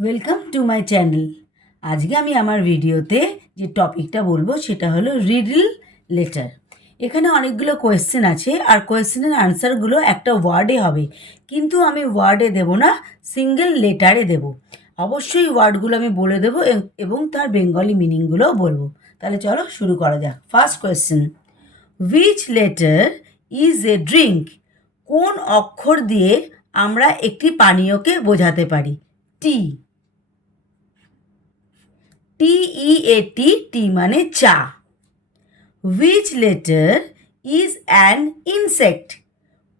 Welcome to my channel. আজকে আমি আমার ভিডিওতে যে টপিকটা বলবো সেটা হলো রিডল লেটার। এখানে অনেকগুলো কোয়েশ্চেন আছে আর কোয়েশ্চেনের আনসারগুলো একটা ওয়ার্ডে হবে, কিন্তু আমি ওয়ার্ডে দেব না, সিঙ্গেল লেটারে দেব। অবশ্যই ওয়ার্ডগুলো আমি বলে দেবো এবং তার বেঙ্গলি মিনিংগুলোও বলবো। তাহলে চলো শুরু করা যাক। First question, which letter is a drink? কোন অক্ষর দিয়ে আমরা একটি পানীয়কে বোঝাতে পারি? টি। টি টি মানে চা। Which letter is an insect?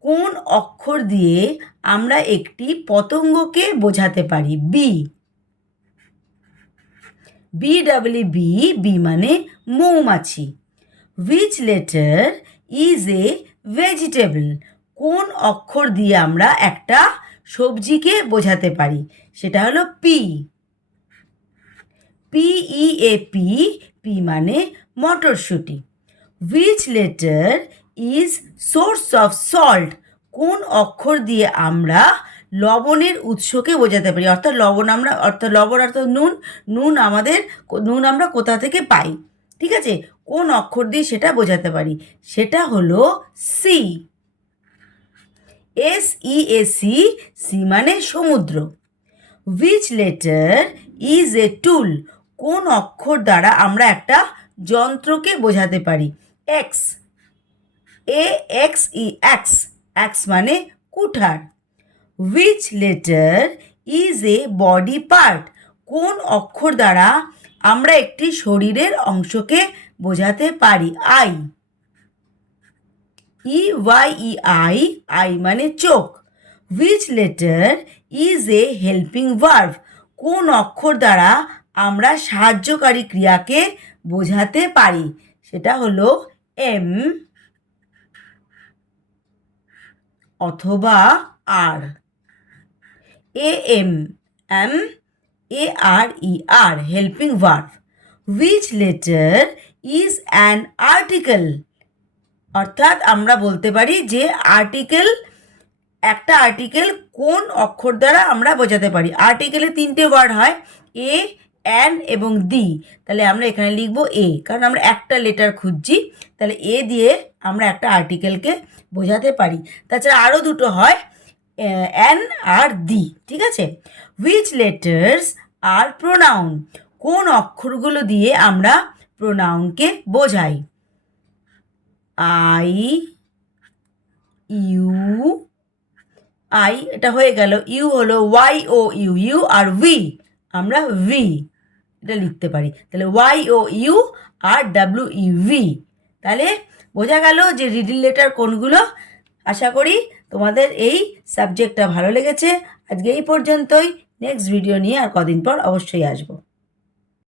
কোন অক্ষর দিয়ে আমরা একটি পতঙ্গকে বোঝাতে পারি? বি। বি মানে মৌমাছি। Which letter is A vegetable? কোন অক্ষর দিয়ে আমরা একটা সবজিকে বোঝাতে পারি? সেটা হলো পি। পি মানে মটরশুঁটি। Which letter is source of salt? কোন অক্ষর দিয়ে আমরা লবণের উৎসকে বোঝাতে পারি? অর্থাৎ লবণ অর্থাৎ নুন আমরা কোথা থেকে পাই? ঠিক আছে, কোন অক্ষর দিয়ে সেটা বোঝাতে পারি? সেটা হলো সি। সি মানে সমুদ্র। হুইচ লেটার ইজ এ টুল? কোন অক্ষর দ্বারা আমরা একটা যন্ত্রকে বোঝাতে পারি? এক্স। এক্স মানে কুঠার। Which letter is a body part? কোন অক্ষর দ্বারা আমরা একটি শরীরের অংশকে বোঝাতে পারি? আই। আই মানে চোখ। Which letter is a helping verb? কোন অক্ষর দ্বারা আমরা সাহায্যকারী ক্রিয়াকে বোঝাতে পারি? সেটা হলো এম অথবা are. Am are helping verb. Which letter is an article? অর্থাৎ আমরা বলতে পারি যে একটা আর্টিকেল কোন অক্ষর দ্বারা আমরা বোঝাতে পারি? আর্টিকেলে তিনটে ওয়ার্ড হয়, এ, অ্যান এবং দি। তাহলে আমরা এখানে লিখব এ, কারণ আমরা একটা লেটার খুঁজছি। তাহলে এ দিয়ে আমরা একটা আর্টিকেলকে বোঝাতে পারি। তাছাড়া আরও দুটো হয়, অ্যান আর দি। ঠিক আছে। Which letters are pronoun? কোন অক্ষরগুলো দিয়ে আমরা প্রোনাউনকে বোঝাই? আই এটা হয়ে গেল। ইউ হলো ইউ আর ভি আমরা ভি এটা লিখতে পারি। তাহলে ইউ আর ভি। তাহলে বোঝা গেল যে রিডল লেটার কোনগুলো। আশা করি তোমাদের এই সাবজেক্টটা ভালো লেগেছে। আজকে এই পর্যন্তই। নেক্সট ভিডিও নিয়ে আর কদিন পর অবশ্যই আসবো।